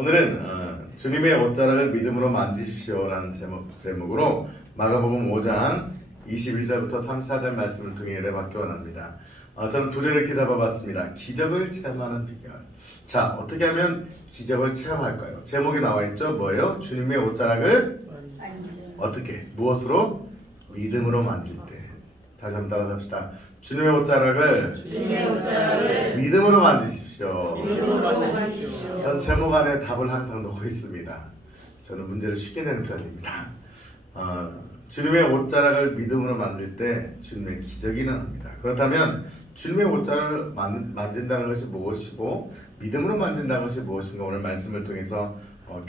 오늘은 주님의 옷자락을 믿음으로 만지십시오라는 제목으로 마가복음 5장 21절부터 34절 말씀을 통해 은혜받기 원합니다. 저는 두 개를 이렇게 잡아봤습니다. 기적을 체험하는 비결. 자, 어떻게 하면 기적을 체험할까요? 제목이 나와있죠. 뭐예요? 주님의 옷자락을 어떻게? 무엇으로? 믿음으로 만질 때. 다시 한번 따라서 합시다. 주님의 옷자락을 믿음으로 만지십시오. 전 제목 안에 답을 항상 놓고 있습니다. 저는 문제를 쉽게 내는 편입니다. 주님의 옷자락을 믿음으로 만질 때 주님의 기적이 일어납니다. 그렇다면 주님의 옷자락을 만진다는 것이 무엇이고 믿음으로 만진다는 것이 무엇인가 오늘 말씀을 통해서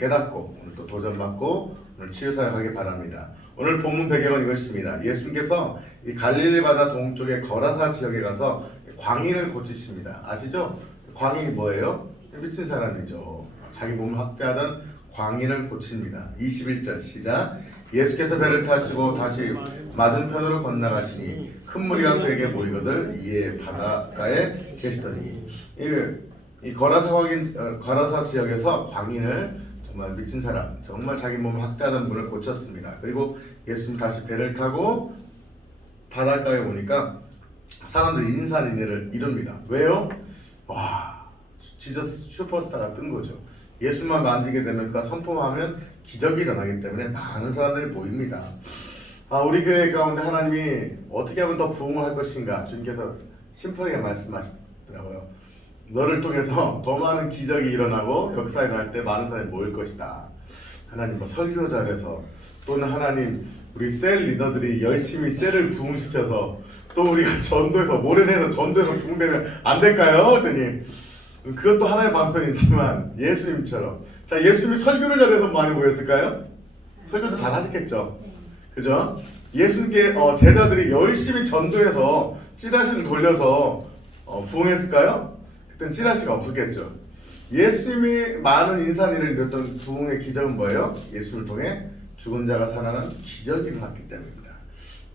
깨닫고 오늘 또 도전받고 오늘 치유사역하기 바랍니다. 오늘 본문 배경은 이것입니다. 예수님께서 이 갈릴리 바다 동쪽의 거라사 지역에 가서 광인을 고치십니다. 아시죠? 광인이 뭐예요? 미친 사람이죠. 자기 몸을 학대하던 광인을 고칩니다. 21절 시작. 예수께서 배를 타시고 다시 맞은편으로 건너가시니 큰 무리가 그에게 모이거늘 이에 바닷가에 계시더니 이 거라사 지역에서 광인을 정말 미친 사람, 정말 자기 몸을 학대하던 분을 고쳤습니다. 그리고 예수님 다시 배를 타고 바닷가에 오니까 사람들이 인산인해를 이룹니다. 왜요? 와, 지저스 슈퍼스타가 뜬 거죠. 예수만 만지게 되면 그가 선포하면 기적이 일어나기 때문에 많은 사람들이 모입니다. 우리 교회 가운데 하나님이 어떻게 하면 더 부흥을 할 것인가 주님께서 심플하게 말씀하시더라고요. 너를 통해서 더 많은 기적이 일어나고 역사 일어날 때 많은 사람이 모일 것이다. 하나님 설교자 돼서 또는 하나님 우리 셀 리더들이 열심히 셀을 부흥시켜서 또 우리가 전도해서 모래내서 전도해서 부흥되면 안 될까요? 그랬더니 그것도 하나의 방편이지만 예수님처럼 자 예수님이 설교를 잘해서 많이 모였을까요? 설교도 잘 하셨겠죠. 그죠? 예수님께 제자들이 열심히 전도해서 찌라시를 돌려서 부흥했을까요? 그땐 찌라시가 없었겠죠. 예수님이 많은 인산인을 이뤘던 부흥의 기적은 뭐예요? 예수를 통해 죽은 자가 살아나는 기적이 일어났기 때문입니다.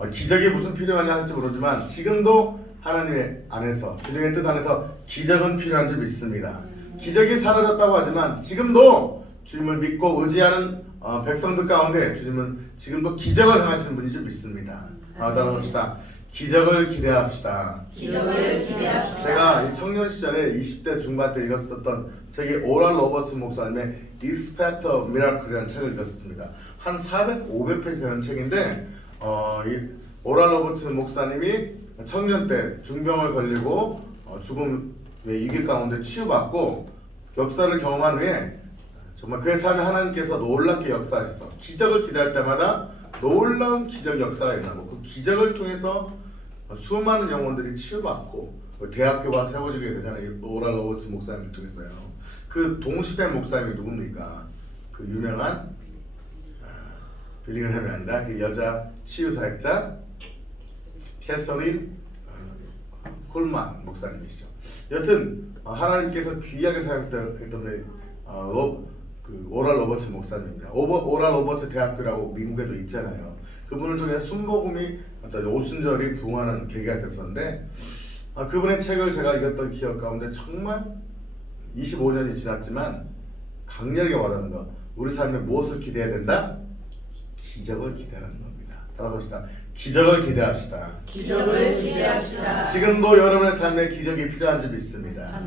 기적이 무슨 필요하냐 할지 모르지만 지금도 하나님의 안에서 주님의 뜻 안에서 기적은 필요한 줄 믿습니다. 기적이 사라졌다고 하지만 지금도 주님을 믿고 의지하는 백성들 가운데 주님은 지금도 기적을 행하시는 분인 줄 믿습니다. 따라합시다. 기적을 기대합시다. 제가 이 청년 시절에 20대 중반 때 읽었었던 책이 오랄 로버츠 목사님의 Expect a Miracle이라는 책을 읽었습니다. 한 400, 500페이지 되는 책인데 이 오랄 로버츠 목사님이 청년 때 중병을 걸리고 죽음의 위기 가운데 치유받고 역사를 경험한 후에 정말 그의 삶에 하나님께서 놀랍게 역사하셔서 기적을 기대할 때마다 놀라운 기적 역사가 일어나고 그 기적을 통해서 수많은 영혼들이 치유받고 대학교가 세워지게 되잖아요. 오랄 로버츠 목사님을 통해서요. 그 동시대 목사님이 누굽니까? 그 유명한 빌링을 하면 아니라 그 여자 치유사역자 캐서린 쿨만 목사님이시죠. 여튼 하나님께서 귀하게 사용했던 분이 그 오랄 로버츠 목사님입니다. 오랄 로버츠 대학교라고 미국에도 있잖아요. 그분을 통해 순복음이 어떤 오순절이 부흥하는 계기가 됐었는데 그분의 책을 제가 읽었던 기억 가운데 정말 25년이 지났지만 강렬하게 와닿는 거. 우리 삶에 무엇을 기대해야 된다? 기적을 기대하는 겁니다. 따라합시다. 기적을 기대합시다. 지금도 여러분의 삶에 기적이 필요한 줄 믿습니다.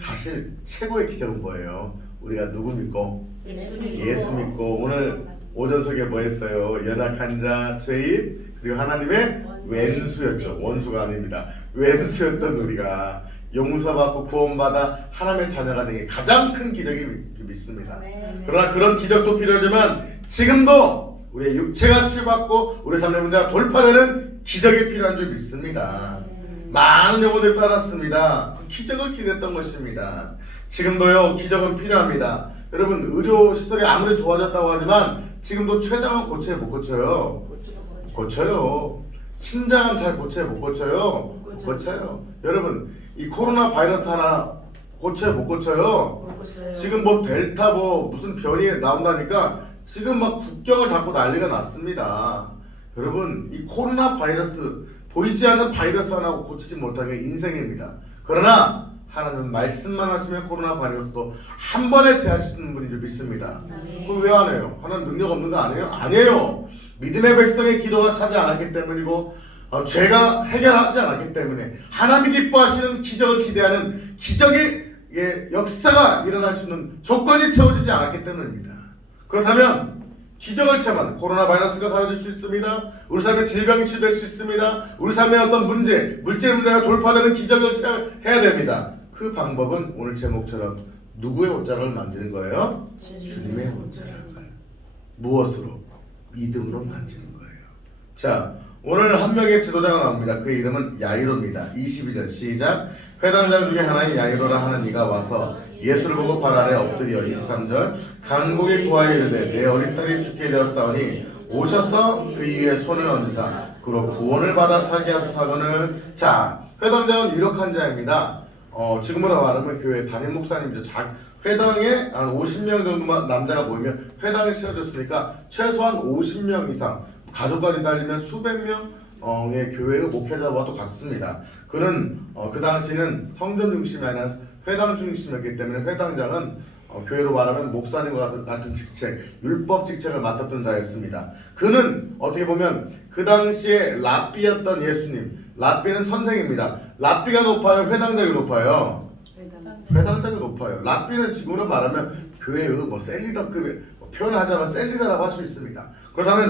사실 최고의 기적은 뭐예요? 우리가 누구 믿고? 예수 믿고 오늘 오전 속에 뭐 했어요? 연약한 자, 죄인, 그리고 하나님의 왼수였죠. 원수가 아닙니다. 왼수였던 우리가 용서받고 구원받아 하나님의 자녀가 되기 가장 큰 기적이 믿습니다. 그러나 그런 기적도 필요하지만 지금도 우리의 육체가 치유받고 우리 삶의 문제가 돌파되는 기적이 필요한 줄 믿습니다. 많은 영혼들이 따랐습니다. 기적을 기대했던 것입니다. 지금도요 기적은 필요합니다. 여러분 의료 시설이 아무리 좋아졌다고 하지만 지금도 췌장은 고쳐요 못 고쳐요? 고쳐요. 신장은 잘 고쳐요 못 고쳐요? 고쳐요. 여러분 이 코로나 바이러스 하나 고쳐요 못 고쳐요? 지금 뭐 델타 무슨 변이 나온다니까 지금 막 국경을 닫고 난리가 났습니다. 여러분 이 코로나 바이러스 보이지 않는 바이러스 하나 고치지 못하는 게 인생입니다. 그러나 하나님은 말씀만 하시면 코로나 바이러스도 한 번에 제하시는 분인 줄 믿습니다. 그럼 왜 안 해요? 하나님 능력 없는 거 아니에요? 아니에요. 믿음의 백성의 기도가 차지 않았기 때문이고 죄가 해결하지 않았기 때문에 하나님이 기뻐하시는 기적을 기대하는 기적의 역사가 일어날 수 있는 조건이 채워지지 않았기 때문입니다. 그렇다면 기적을 체험한 코로나 바이러스가 사라질 수 있습니다. 우리 삶에 질병이 치유될 수 있습니다. 우리 삶에 어떤 문제, 물질 문제가 돌파되는 기적을 체험해야 됩니다. 그 방법은 오늘 제목처럼 누구의 옷자락을 만지는 거예요? 주님의 옷자락을. 무엇으로? 믿음으로 만지는 거예요. 자, 오늘 한 명의 지도자가 나옵니다. 그의 이름은 야이로입니다. 22절 시작. 회당장 중에 하나인 야이로라 하는 이가 와서 예수를 보고 발 아래 엎드려 23절 간곡히 구하여 이르되 내 어린 딸이 죽게 되었사오니 오셔서 그 위에 손을 얹으사 그로 구원을 받아 살게 하소서거늘. 자, 회당장은 유력한 자입니다. 지금으로 말하면 교회 담임 목사님이죠. 회당에 한 50명 정도만 남자가 모이면 회당이 세워졌으니까 최소한 50명 이상 가족까지 달리면 수백 명의 교회의 목회자와도 같습니다. 그는 그 당시는 성전 중심이 아니라 회당 중심이었기 때문에 회당장은 교회로 말하면 목사님과 같은 직책, 율법 직책을 맡았던 자였습니다. 그는 어떻게 보면 그 당시에 랍비였던 예수님, 랍비는 선생입니다. 랍비가 높아요? 회당장이 높아요? 회당장이 높아요. 랍비는 지금으로 말하면 교회의 셀리더급의 표현하자면 셀리더라고 할 수 있습니다. 그렇다면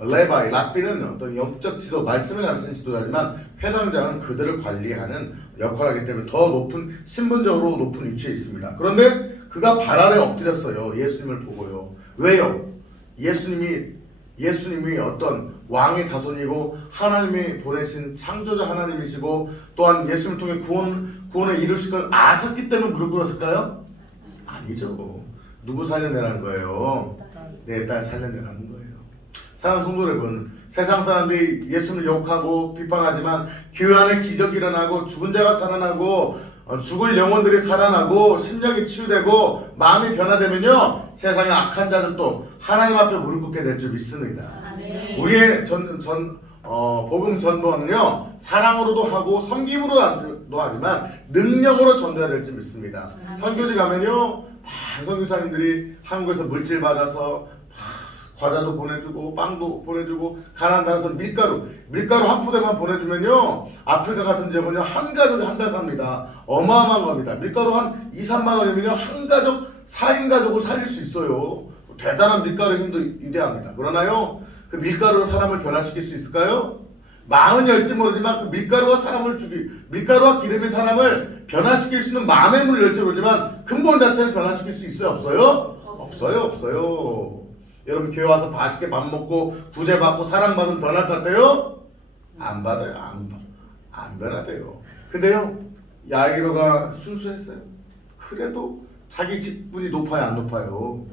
레바이, 랍비는 어떤 영적 지도, 말씀을 가르치는 지도자지만 회당장은 그들을 관리하는 역할을 하기 때문에 더 높은, 신분적으로 높은 위치에 있습니다. 그런데 그가 발 아래 엎드렸어요. 예수님을 보고요. 왜요? 예수님이 어떤 왕의 자손이고 하나님이 보내신 창조자 하나님이시고 또한 예수님을 통해 구원을 이루실 걸 아셨기 때문에 무릎 꿇었을까요? 아니죠. 누구 살려내라는 거예요? 내 딸 살려내라는 거예요. 사랑하는 성도 여러분, 세상 사람들이 예수를 욕하고 비판하지만 교회 안에 기적이 일어나고 죽은 자가 살아나고 죽을 영혼들이 살아나고 심령이 치유되고 마음이 변화되면요, 세상의 악한 자들도 하나님 앞에 무릎 꿇게 될 줄 믿습니다. 우리의 복음 전도는요, 사랑으로도 하고 섬김으로도 하지만 능력으로 전도해야 될 줄 믿습니다. 선교지 가면요, 선교사님들이 한국에서 물질 받아서 과자도 보내주고 빵도 보내주고 가난한 나라에서 밀가루 한 포대만 보내주면요, 아프리카 같은 지역은요 한 가족이 한 달 삽니다. 어마어마한 겁니다. 밀가루 한 2-3만 원이면요 한 가족 4인 가족을 살릴 수 있어요. 대단한 밀가루 힘도 위대합니다. 그러나요, 그 밀가루로 사람을 변화시킬 수 있을까요? 마음은 열지 모르지만 그 밀가루와 기름이 사람을 변화시킬 수 있는 마음의 문을 열지 모르지만 근본 자체를 변화시킬 수 있어요? 없어요? 없어요. 여러분 교회 와서 맛있게 밥 먹고 구제받고 사랑받으면 변할 것 같아요? 안 받아요. 안 변화돼요. 근데요, 야이로가 순수했어요. 그래도 자기 직분이 높아요, 안 높아요?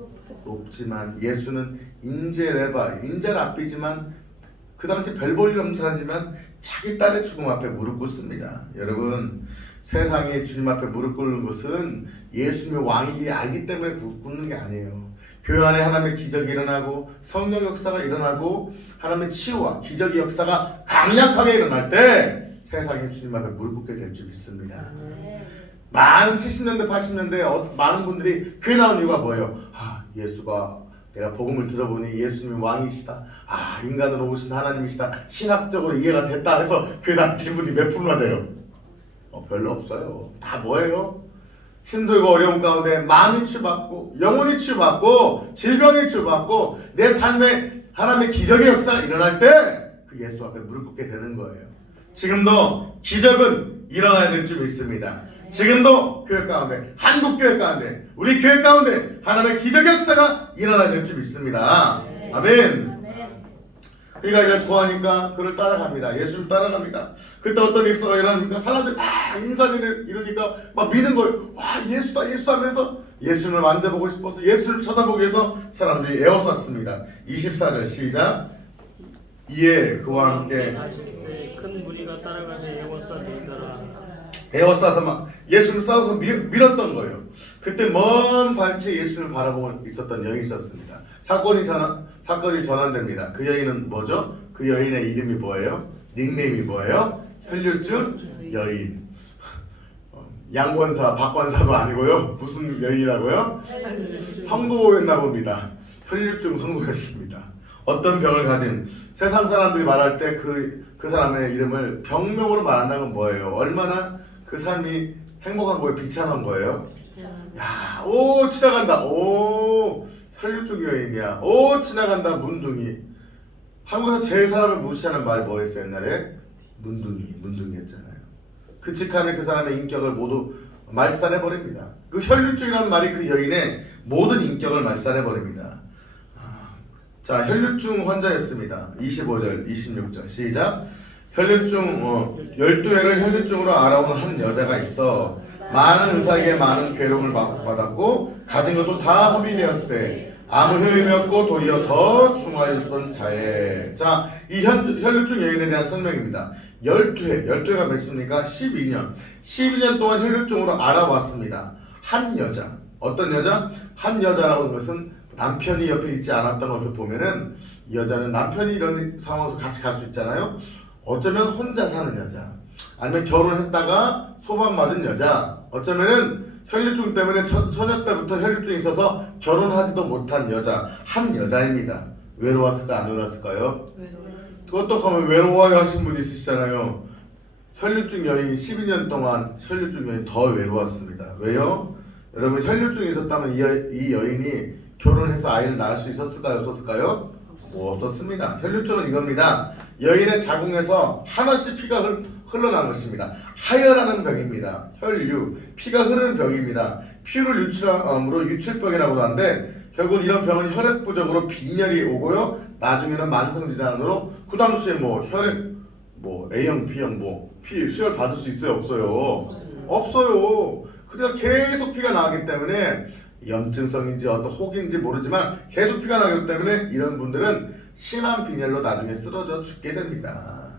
높지만 예수는 인재 랍비지만 그 당시 별 볼 일 없는 사람이지만 자기 딸의 죽음 앞에 무릎 꿇습니다. 여러분, 세상에 주님 앞에 무릎 꿇는 것은 예수님의 왕이 알기 때문에 꿇는 게 아니에요. 교회 안에 하나님의 기적이 일어나고 성령 역사가 일어나고 하나님의 치유와 기적의 역사가 강력하게 일어날 때 세상에 주님 앞에 무릎 꿇게 될 줄 믿습니다. 많은 70년대 80년대 많은 분들이 교회 나온 이유가 뭐예요? 예수가, 내가 복음을 들어보니 예수님이 왕이시다, 인간으로 오신 하나님이시다, 신학적으로 이해가 됐다 해서 교회 다니신 분이 몇 프로나 돼요? 별로 없어요. 다 뭐예요? 힘들고 어려운 가운데 마음이 치유받고 영혼이 치유받고 질병이 치유받고 내 삶에 하나님의 기적의 역사가 일어날 때 그 예수 앞에 무릎 꿇게 되는 거예요. 지금도 기적은 일어나야 될 줄 믿습니다. 지금도 교회 가운데, 한국 교회 가운데, 우리 교회 가운데 하나님의 기적 역사가 일어나야 될 줄 믿습니다. 아멘. 그러니까 이제 구하니까 그를 따라갑니다. 예수를 따라갑니다. 그때 어떤 역사가 일어납니까? 사람들이 다 인사를 이러니까 막 미는 거예요. 예수다, 예수 하면서 예수를 만져보고 싶어서 예수를 쳐다보기 위해서 사람들이 에워쌌습니다. 24절 시작. 이에 그와 함께 큰 무리가 따라가며 에워싸더라. 에워싸서 막 예수를 싸워서 밀었던 거예요. 그때 먼 발치에 예수를 바라보고 있었던 여인이 있었습니다. 사건이 전환됩니다. 그 여인은 뭐죠? 그 여인의 이름이 뭐예요? 닉네임이 뭐예요? 혈류증 여인. 양권사, 박권사도 아니고요. 무슨 여인이라고요? 성도였나 봅니다. 혈류증 성도였습니다. 어떤 병을 가진 세상 사람들이 말할 때 그 사람의 이름을 병명으로 말한다는 건 뭐예요? 얼마나 그 삶이 행복한 거예요? 비참한 거예요? 야, 오 지나간다. 오 혈류증 여인이야. 오 지나간다 문둥이. 한국에서 제일 사람을 무시하는 말이 뭐였어요 옛날에? 문둥이였잖아요. 그 직함에 그 사람의 인격을 모두 말살해버립니다. 그 혈류증이라는 말이 그 여인의 모든 인격을 말살해버립니다. 자, 혈류증 환자였습니다. 25절, 26절 시작. 혈류증 12회를 혈류증으로 알아온 한 여자가 있어 많은 의사에게 많은 괴로움을 받았고 가진 것도 다 허비되었으되 아무 효임이 없고 도리어 더 중하였던 자에. 자, 이 혈류증 여인에 대한 설명입니다. 12회가 몇 습니까? 12년 동안 혈류증으로 알아왔습니다. 한 여자, 어떤 여자? 한 여자라고 하는 것은 남편이 옆에 있지 않았던 것을 보면은 이 여자는 남편이 이런 상황에서 같이 갈 수 있잖아요. 어쩌면 혼자 사는 여자, 아니면 결혼했다가 소방맞은 여자, 어쩌면은 혈류증 때문에 처녀 때부터 혈류증이 있어서 결혼하지도 못한 여자, 한 여자입니다. 외로웠을까 안 외로웠을까요? 그것도 가면 외로워요 하신 분이 있으시잖아요. 혈류증 여인이 12년 동안 혈류증 여인이 더 외로웠습니다. 왜요? 여러분 혈류증이 있었다면 이 여인이 결혼해서 아이를 낳을 수 있었을까요? 없었을까요? 없었습니다. 혈류증은 이겁니다. 여인의 자궁에서 한없이 피가 흘러나는 것입니다. 하혈하는 병입니다. 혈류, 피가 흐르는 병입니다. 피를 유출함으로 유출병이라고 하는데 결국 이런 병은 혈액 부족으로 빈혈이 오고요. 나중에는 만성 질환으로 후담수에 혈액 A형, B형 수혈 받을 수 있어요? 없어요? 없어요. 그러니까 계속 피가 나기 때문에 염증성인지 어떤 혹인지 모르지만 계속 피가 나기 때문에 이런 분들은 심한 빈혈로 나중에 쓰러져 죽게 됩니다.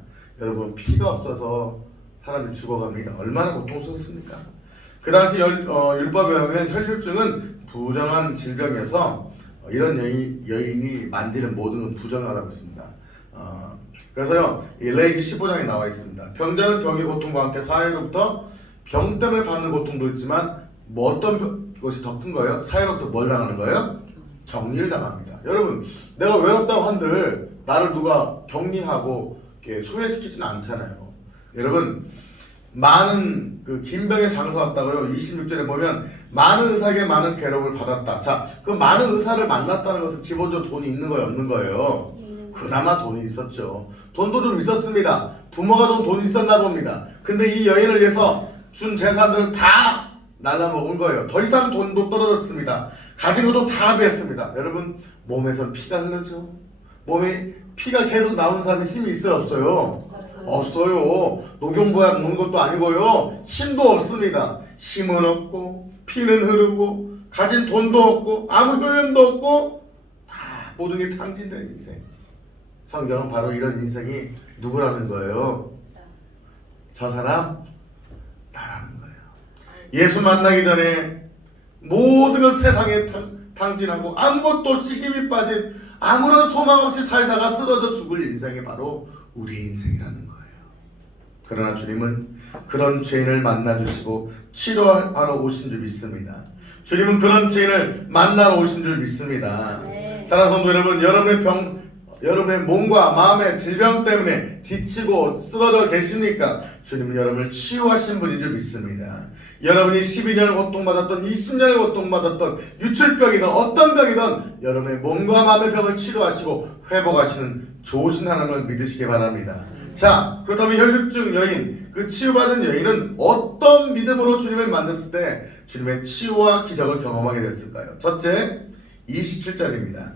여러분 피가 없어서 사람이 죽어갑니다. 얼마나 고통스럽습니까? 그 당시 율법에 의하면 혈류증은 부정한 질병이어서 이런 여인이 만지는 모든 건 부정하라고 했습니다. 그래서요 레위기 15장에 나와 있습니다. 병자는 병의 고통과 함께 사회로부터 병 때문에 받는 고통도 있지만 어떤 것이 더 큰 거예요? 사회로부터 뭘 당하는 거예요? 격리를 당합니다. 여러분 내가 외롭다고 한들 나를 누가 격리하고 이렇게 소외시키지는 않잖아요. 여러분 많은 긴 병에 장사 왔다고요. 26절에 보면 많은 의사에게 많은 괴로움을 받았다. 자, 그 많은 의사를 만났다는 것은 기본적으로 돈이 있는 거예요, 없는 거예요? 그나마 돈이 있었죠. 돈도 좀 있었습니다. 부모가 돈이 있었나 봅니다. 근데 이 여인을 위해서 준 재산들을 다 날라먹은 거예요. 더 이상 돈도 떨어졌습니다. 가진 것도 다 뺐습니다. 여러분 몸에서 피가 흐르죠. 몸에 피가 계속 나오는 사람이 힘이 있어요, 없어요? 없어요. 녹용보약 먹는 것도 아니고요. 힘도 없습니다. 힘은 없고 피는 흐르고 가진 돈도 없고 아무 효용도 없고 다 모든 게 탕진된 인생. 성경은 바로 이런 인생이 누구라는 거예요? 저 사람 나라는 거예요. 예수 만나기 전에 모든 것 세상에 탕진하고 아무것도 없이 힘이 빠진 아무런 소망 없이 살다가 쓰러져 죽을 인생이 바로 우리 인생이라는 거예요. 그러나 주님은 그런 죄인을 만나주시고 치료하러 오신 줄 믿습니다. 주님은 그런 죄인을 만나러 오신 줄 믿습니다. 사랑하는 성도 여러분, 여러분의 몸과 마음의 질병 때문에 지치고 쓰러져 계십니까? 주님은 여러분을 치유하신 분인 줄 믿습니다. 여러분이 12년을 고통받았던 20년을 고통받았던 유출병이든 어떤 병이든 여러분의 몸과 마음의 병을 치료하시고 회복하시는 좋으신 하나님을 믿으시기 바랍니다. 자, 그렇다면 혈류증 여인, 그 치유받은 여인은 어떤 믿음으로 주님을 만났을 때 주님의 치유와 기적을 경험하게 됐을까요? 첫째, 27절입니다.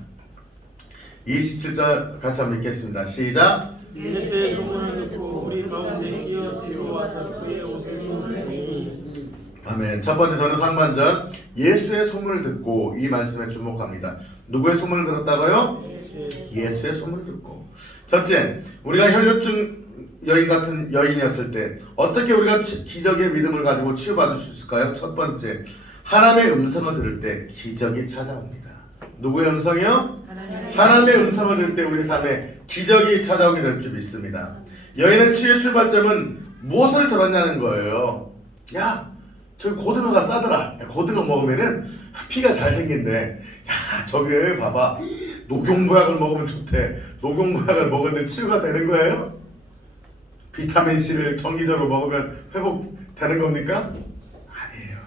27절 같이 한번 읽겠습니다. 시작. 예수의 소문을 듣고 우리 가운데 이어 뒤로와서 그의 옷을 손으니. 아멘. 첫 번째 저는 상반절 예수의 소문을 듣고 이 말씀에 주목합니다. 누구의 소문을 들었다고요? 예수의 소문을 듣고. 첫째, 우리가 혈류증 여인 같은 여인이었을 때 어떻게 우리가 기적의 믿음을 가지고 치유받을 수 있을까요? 첫 번째, 하나님의 음성을 들을 때 기적이 찾아옵니다. 누구의 음성이요? 하나님의 음성을 들을 때 우리 삶에 기적이 찾아오게 될 줄 믿습니다. 여인의 치유의 출발점은 무엇을 들었냐는 거예요. 야, 저기 고등어가 싸더라. 고등어 먹으면은 피가 잘 생긴대. 야, 저기 봐봐. 녹용보약을 먹으면 좋대. 녹용보약을 먹었는데 치유가 되는 거예요? 비타민C를 정기적으로 먹으면 회복되는 겁니까? 아니에요.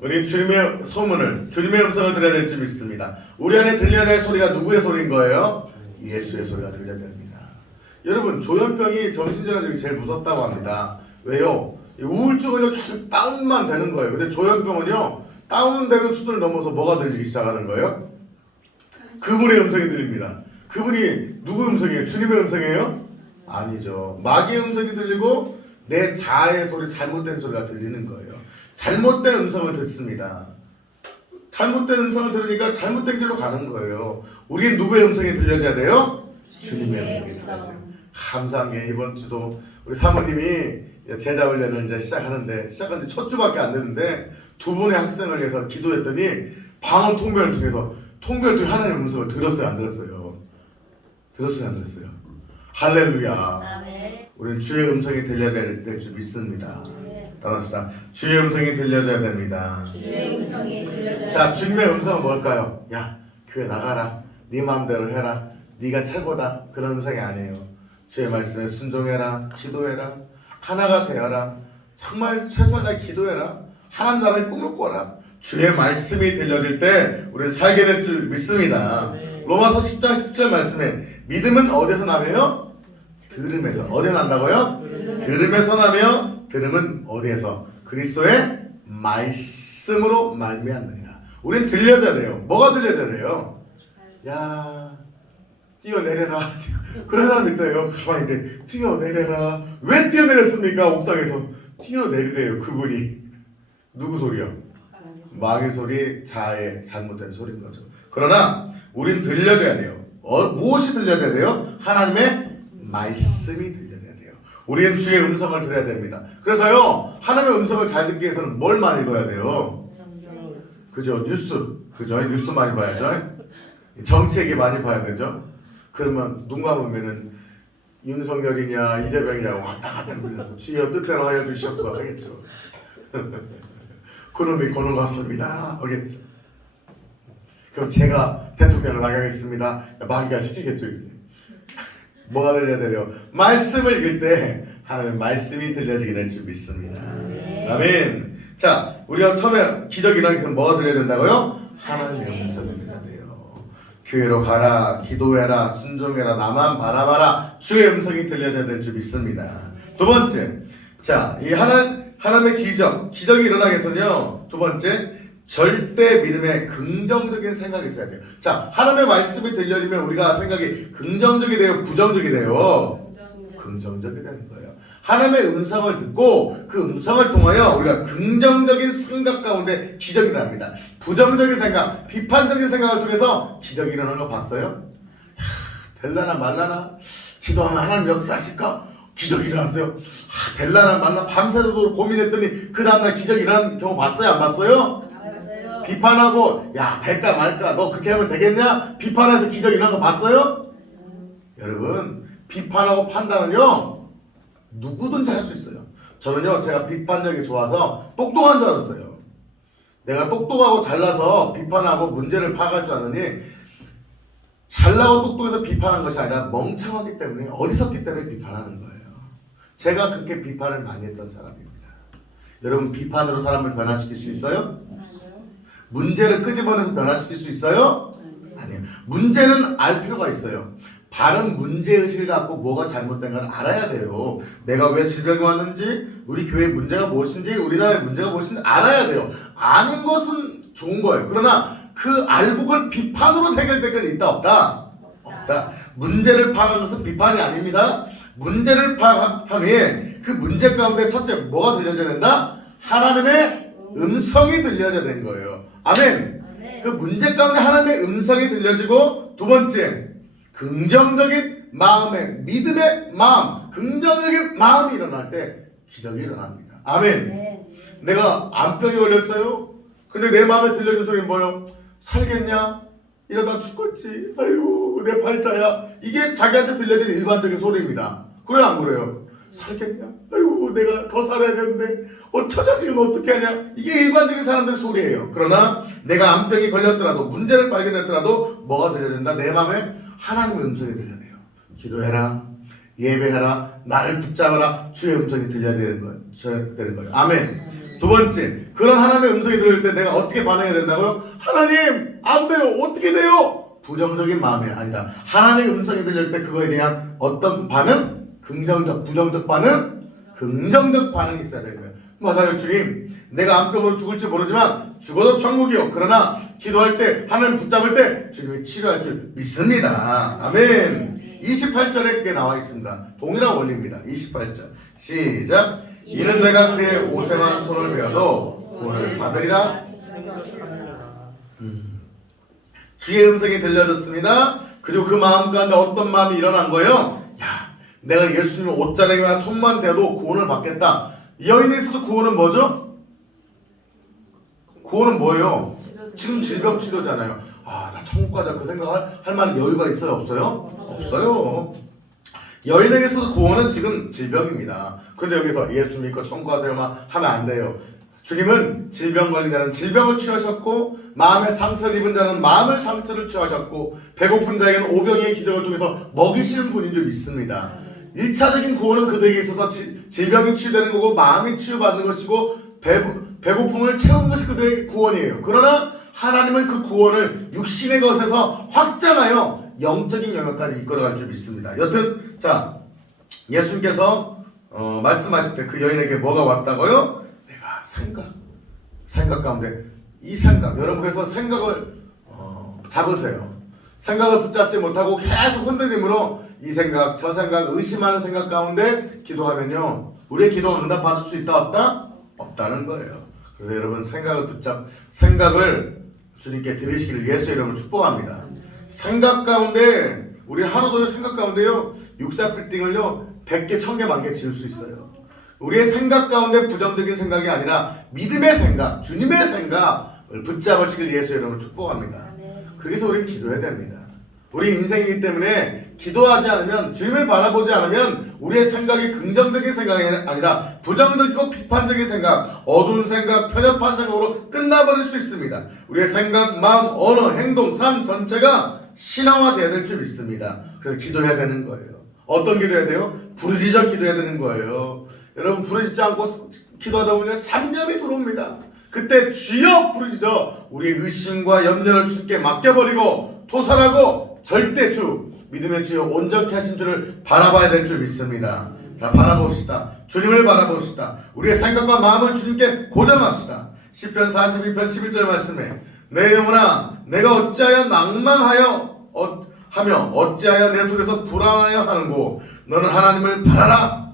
우리 주님의 소문을, 주님의 음성을 들어야 될 줄 믿습니다. 우리 안에 들려야 될 소리가 누구의 소리인 거예요? 예수의 소리가 들려야 됩니다. 여러분, 조현병이 정신질환 중에 제일 무섭다고 합니다. 왜요? 우울증은요 계속 다운만 되는 거예요. 근데 조현병은요 다운되는 수준을 넘어서 뭐가 들리기 시작하는 거예요? 그분의 음성이 들립니다. 그분이 누구 음성이에요? 주님의 음성이에요? 아니죠. 마귀의 음성이 들리고 내 자아의 소리, 잘못된 소리가 들리는 거예요. 잘못된 음성을 듣습니다. 잘못된 음성을 들으니까 잘못된 길로 가는 거예요. 우리는 누구의 음성이 들려줘야 돼요? 주님의 음성이 들려야 돼요. 감사한 게 이번 주도 우리 사모님이 제자 훈련을 이제 시작한 지 첫 주밖에 안 됐는데 두 분의 학생을 위해서 기도했더니 방언 통변을 통해서 하나님의 음성을 들었어요, 안 들었어요? 들었어요, 안 들었어요? 할렐루야. 우리는 주의 음성이 들려야 될 줄 믿습니다. 따라합시다. 주의 음성이 들려줘야 됩니다. 주의 음성이 들려줘야 자, 주님의 음성은 뭘까요? 야, 교회 나가라. 네 마음대로 해라. 네가 최고다. 그런 음성이 아니에요. 주의 말씀에 순종해라. 기도해라. 하나가 되어라. 정말 최선을 다해 기도해라. 하나님 나라의 꿈을 꿔라. 주의 말씀이 들려질 때 우리는 살게 될 줄 믿습니다. 로마서 10장 17절 말씀에 믿음은 어디서 나며요? 들음에서. 어디서 난다고요? 들음에서 나며 들음은 어디에서? 그리스도의 말씀으로 말미암느니라. 우리는 들려져야 돼요. 뭐가 들려져야 돼요? 야, 뛰어내려라. 그런 사람 있대요. 가만히 있는데 뛰어내려라. 왜 뛰어내렸습니까? 옥상에서 뛰어내리래요. 그분이. 누구 소리요? 마귀 소리, 자아의 잘못된 소리인 거죠. 그러나 우린 들려줘야 돼요. 무엇이 들려줘야 돼요? 하나님의 말씀이 들려줘야 돼요. 우리는 주의 음성을 들어야 됩니다. 그래서요, 하나님의 음성을 잘 듣기 위해서는 뭘 많이 봐야 돼요? 그죠? 그죠? 뉴스 많이 봐야죠. 정치 얘기 많이 봐야 되죠. 그러면 눈 감으면은 윤석열이냐 이재명이냐 왔다 갔다 돌려서 주여 뜻대로 하여 주시옵소서 하겠죠. 그놈이 고는 같습니다 하겠죠. 그럼 제가 대통령을 나가겠습니다. 마귀가 시키겠죠. 이제 뭐가 들려야 돼요? 말씀을 읽을 때 하나님의 말씀이 들려지게 될 줄 믿습니다. 아멘. 자, 우리가 처음에 기적이 일어나기 전 뭐가 들려야 된다고요? 하나님의 음성이 들려야 돼요. 교회로 가라, 기도해라, 순종해라, 나만 바라봐라. 주의 음성이 들려져야 될 줄 믿습니다. 두 번째, 자, 이 하나님의 기적이 일어나기 위해서는요, 두 번째, 절대 믿음에 긍정적인 생각이 있어야 돼요. 자, 하나님의 말씀이 들려지면 우리가 생각이 긍정적이 돼요, 부정적이 돼요? 긍정적이 되는 거예요. 하나님의 음성을 듣고 그 음성을 통하여 우리가 긍정적인 생각 가운데 기적이 일어납니다. 부정적인 생각, 비판적인 생각을 통해서 기적이 일어나는 거 봤어요? 될라나 말라나? 기도하면 하나님 역사하실까? 기적이 일어났어요. 될라나 말라? 밤새도록 고민했더니 그 다음날 기적이 일어나는 경우 봤어요? 안 봤어요? 봤어요. 비판하고 야 될까 말까? 너 그렇게 하면 되겠냐? 비판해서 기적이 일어나는 거 봤어요? 여러분, 비판하고 판단은요 누구든지 할 수 있어요. 저는요 제가 비판력이 좋아서 똑똑한 줄 알았어요. 내가 똑똑하고 잘나서 비판하고 문제를 파악할 줄 아느니 잘나고 똑똑해서 비판한 것이 아니라 멍청하기 때문에 어리석기 때문에 비판하는 거예요. 제가 그렇게 비판을 많이 했던 사람입니다. 여러분, 비판으로 사람을 변화시킬 수 있어요? 문제를 끄집어내서 변화시킬 수 있어요? 아니에요. 문제는 알 필요가 있어요. 바른 문제의식을 갖고 뭐가 잘못된 걸 알아야 돼요. 내가 왜 질병이 왔는지, 우리 교회의 문제가 무엇인지, 우리나라의 문제가 무엇인지 알아야 돼요. 아는 것은 좋은 거예요. 그러나 그 알고 그걸 비판으로 해결될 건 있다 없다? 없다. 문제를 파악하는 것은 비판이 아닙니다. 문제를 파악한 후에 그 문제 가운데 첫째 뭐가 들려져야 된다? 하나님의 음성이 들려져야 되는 거예요. 아멘. 그 문제 가운데 하나님의 음성이 들려지고, 두 번째 긍정적인 마음의 믿음의 마음, 긍정적인 마음이 일어날 때 기적이 일어납니다. 아멘. 내가 암병에 걸렸어요. 근데 내 마음에 들려준 소리는 뭐예요? 살겠냐? 이러다 죽겠지. 아이고 내 팔자야. 이게 자기한테 들려지는 일반적인 소리입니다. 그래요, 안 그래요? 살겠냐? 아이고 내가 더 살아야 되는데 저 자식은 어떻게 하냐? 이게 일반적인 사람들의 소리예요. 그러나 내가 암병이 걸렸더라도 문제를 발견했더라도 뭐가 들려야 된다? 내 마음에 하나님의 음성이 들려야 돼요. 기도해라, 예배해라, 나를 붙잡아라. 주의 음성이 들려야 되는 거예요. 아멘. 두 번째, 그런 하나님의 음성이 들릴 때 내가 어떻게 반응해야 된다고요? 하나님 안 돼요. 어떻게 돼요? 부정적인 마음이 아니라 하나님의 음성이 들릴 때 그거에 대한 어떤 반응? 긍정적, 부정적 반응? 긍정적 반응이 있어야 되는 거예요. 맞아요 주님, 내가 암병으로 죽을지 모르지만 죽어도 천국이요. 그러나 기도할 때 하나님 붙잡을 때 주님이 치료할 줄 믿습니다. 아멘. 28절에 그게 나와 있습니다. 동일한 원리입니다. 28절 시작. 이는 내가 그의 옷에만 손을 베어도 구원을 받으리라. 주의 음성이 들려졌습니다. 그리고 그 마음 가운데 어떤 마음이 일어난 거예요? 야, 내가 예수님 옷자락에만 손만 대도 구원을 받겠다. 이 여인에 있어서 구원은 뭐죠? 구원은 뭐예요? 지금 질병 치료잖아요. 나 천국 가자 그 생각할 만한 여유가 있어요? 없어요? 없어요. 여인에게서도 구원은 지금 질병입니다. 그런데 여기서 예수 믿고 천국 가세요만 하면 안 돼요. 주님은 질병 걸린 자는 질병을 치유하셨고, 마음에 상처를 입은 자는 마음의 상처를 치유하셨고, 배고픈 자에게는 오병이의 기적을 통해서 먹이시는 분인 줄 믿습니다. 1차적인 구원은 그들에게 있어서 질병이 치유되는 거고 마음이 치유받는 것이고 배고픔을 채우는 것이 그들의 구원이에요. 그러나 하나님은 그 구원을 육신의 것에서 확장하여 영적인 영역까지 이끌어갈 줄 믿습니다. 여튼 자, 예수님께서 말씀하실 때 그 여인에게 뭐가 왔다고요? 내가 생각 가운데 이 생각, 여러분 그래서 생각을 잡으세요. 생각을 붙잡지 못하고 계속 흔들림으로 이 생각 저 생각 의심하는 생각 가운데 기도하면요, 우리의 기도가 응답 받을 수 있다 없다? 없다는 거예요. 그래서 여러분 생각을 주님께 드리시기를 예수의 이름으로 축복합니다. 생각 가운데 우리 하루도 생각 가운데요, 육사 빌딩을요 100개 1000개 만개 지을 수 있어요. 우리의 생각 가운데 부정적인 생각이 아니라 믿음의 생각, 주님의 생각을 붙잡으시길 예수의 이름으로 축복합니다. 그래서 우리는 기도해야 됩니다. 우리 인생이기 때문에 기도하지 않으면, 주님을 바라보지 않으면 우리의 생각이 긍정적인 생각이 아니라 부정적이고 비판적인 생각, 어두운 생각, 편협한 생각으로 끝나버릴 수 있습니다. 우리의 생각, 마음, 언어, 행동, 삶 전체가 신앙화되어야 될 줄 믿습니다. 그래서 기도해야 되는 거예요. 어떤 기도해야 돼요? 부르짖어 기도해야 되는 거예요. 여러분 부르짖지 않고 기도하다 보면 잡념이 들어옵니다. 그때 주여 부르짖어 우리의 의심과 염려를 주께 맡겨버리고 토설하고 절대 주, 믿음의 주여 온전케 하신 주를 바라봐야 될 줄 믿습니다. 자, 바라봅시다. 주님을 바라봅시다. 우리의 생각과 마음을 주님께 고정합시다. 시편 42편 11절 말씀에 내 영혼아 내가 어찌하여 낭망하여 하며 어찌하여 내 속에서 불안하여 하는고 너는 하나님을 바라라.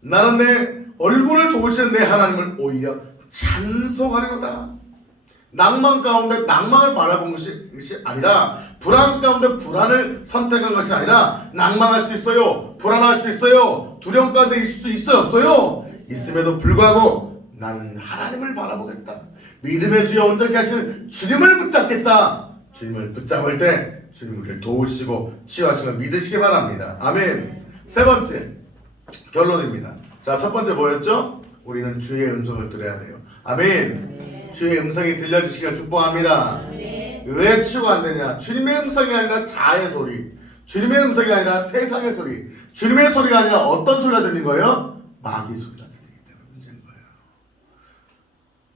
나는 내 얼굴을 도우시는 내 하나님을 오히려 찬송하리로다. 낭만 가운데 낭만을 바라본 것이 아니라, 불안 가운데 불안을 선택한 것이 아니라, 낭만할 수 있어요, 불안할 수 있어요, 두려움 가운데 있을 수 있어요, 없어요? 있음에도 불구하고 나는 하나님을 바라보겠다. 믿음의 주여 온전케 하시는 주님을 붙잡겠다. 주님을 붙잡을 때 주님 우리를 도우시고 치유하시는 걸 믿으시기 바랍니다. 아멘. 세 번째 결론입니다. 자, 첫 번째 뭐였죠? 우리는 주의 음성을 들어야 돼요. 아멘. 주의 음성이 들려주시길 축복합니다. 왜 치유가 안 되냐? 주님의 음성이 아니라 자의 소리, 주님의 음성이 아니라 세상의 소리, 주님의 소리가 아니라 어떤 소리가 들린 거예요? 마귀 소리가 들리기 때문에 문제인 거예요.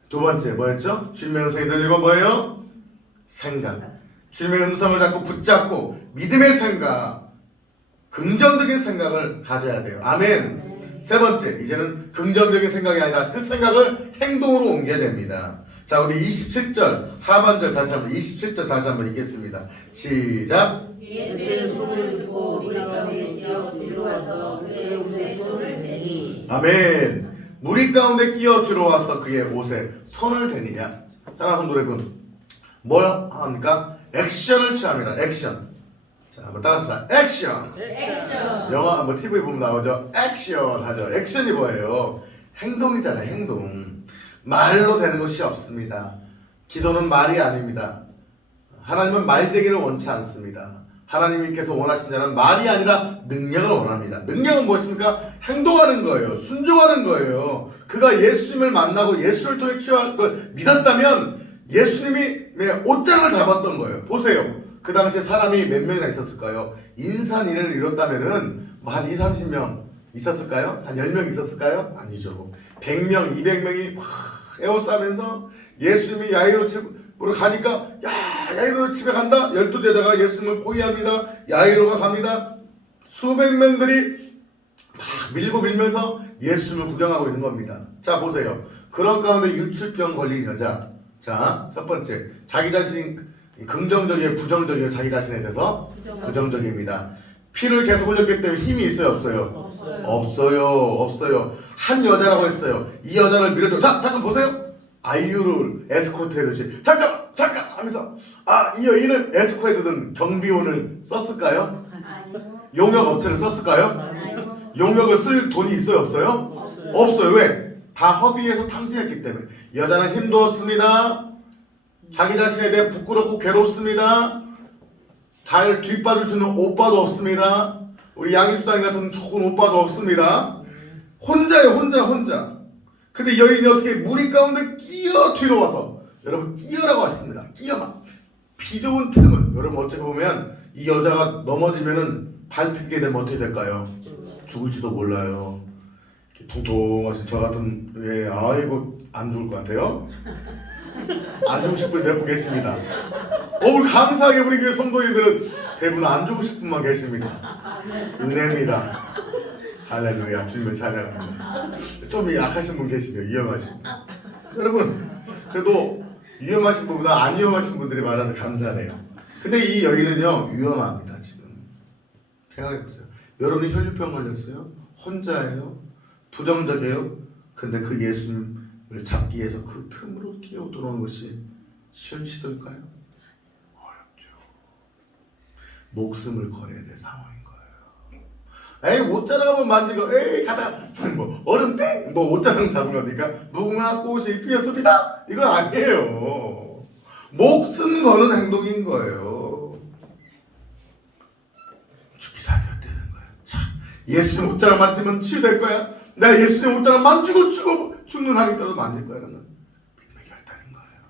두 번째 뭐였죠? 주님의 음성이 들리고 뭐예요? 생각. 주님의 음성을 자꾸 붙잡고 믿음의 생각, 긍정적인 생각을 가져야 돼요. 아멘. 세 번째, 이제는 긍정적인 생각이 아니라 그 생각을 행동으로 옮겨야 됩니다. 자, 우리 27절 하반절 다시 한번, 27절 다시 한번 읽겠습니다. 시작. 예수의 손을 듣고 우리 가운데 끼어 들어와서 그의 옷에 손을 대니. 아멘. 무리 가운데 끼어 들어와서 그의 옷에 손을 대니냐? 사랑하는 노래분, 뭘 합니까? 액션을 취합니다. 액션. 자, 한번 따라합시다. 액션. 영화, TV 보면 나오죠. 액션 하죠. 액션이 뭐예요? 행동이잖아요. 행동. 말로 되는 것이 없습니다. 기도는 말이 아닙니다. 하나님은 말쟁이를 원치 않습니다. 하나님께서 원하신 자는 말이 아니라 능력을 원합니다. 능력은 무엇입니까? 행동하는 거예요. 순종하는 거예요. 그가 예수님을 만나고 예수를 통해 취할 걸 믿었다면 예수님이 옷장을 잡았던 거예요. 보세요. 그 당시에 사람이 몇 명이나 있었을까요? 인산인을 이뤘다면은 한 2, 30명 있었을까요? 한 10명 있었을까요? 아니죠. 100명, 200명이 막 에워싸면서 예수님이 야이로 집으로 가니까 야이로 집에 간다. 12제자가 예수님을 포기합니다. 야이로가 갑니다. 수백 명들이 막 밀고 밀면서 예수님을 구경하고 있는 겁니다. 자, 보세요. 그런 가운데 유출병 걸린 여자. 자, 첫 번째, 자기 자신 긍정적이에요, 부정적이에요? 자기 자신에 대해서 부정적입니다. 피를 계속 흘렸기 때문에 힘이 있어요, 없어요? 없어요. 한 여자라고 했어요. 이 여자를 밀어줘. 자, 잠깐 보세요. 아이유를 에스코트 해주지. 잠깐 하면서 이 여인을 에스코트든 경비원을 썼을까요? 아니요. 용역 업체를 썼을까요? 아니요. 용역을 쓸 돈이 있어요, 없어요? 없어요. 왜? 다 허비해서 탕진했기 때문에. 여자는 힘도 없습니다. 자기 자신에 대해 부끄럽고 괴롭습니다. 잘 뒷받을 수 있는 오빠도 없습니다. 우리 양희수장님 같은 좋은 오빠도 없습니다. 혼자예요, 혼자. 근데 여인이 어떻게 무리 가운데 끼어 뒤로 와서, 여러분 끼어라고 했습니다. 끼어만. 비 좋은 틈은, 여러분 어떻게 보면 이 여자가 넘어지면은 밟히게 되면 어떻게 될까요? 죽을지도 몰라요. 통통하신 저 같은, 아이고 안 죽을 것 같아요. 안 죽으실 분 몇 분 계십니다. 오늘 감사하게 우리 교회 성도님들은 대부분 안 죽으실 분만 계십니다. 은혜입니다. 할렐루야. 주님을 찬양합니다. 좀 약하신 분 계시네요. 위험하신 분. 여러분 그래도 위험하신 분보다 안 위험하신 분들이 많아서 감사하네요. 근데 이 여인은요 위험합니다. 지금 생각해보세요. 여러분이 혈류병 걸렸어요? 혼자예요? 부정적이에요? 근데 그 예수님을 잡기 위해서 그 틈으로 끼어 들어오는 것이 쉬운 시도일까요? 어렵죠. 목숨을 걸어야 될 상황인 거예요. 에이 옷자랑 한번 만지고 에이 가다 뭐 얼음땡 뭐 옷자랑 잡은 겁니까? 무궁화 꽃이 피었습니다. 이건 아니에요. 목숨 거는 행동인 거예요. 죽기 살기 되는 거예요. 참, 예수님 옷자랑 만지면 치유될 거야. 내가 예수님 옷자랑 만지고 죽는 한이 있다도 만질 거야. 라는 믿음의 결단인 거예요.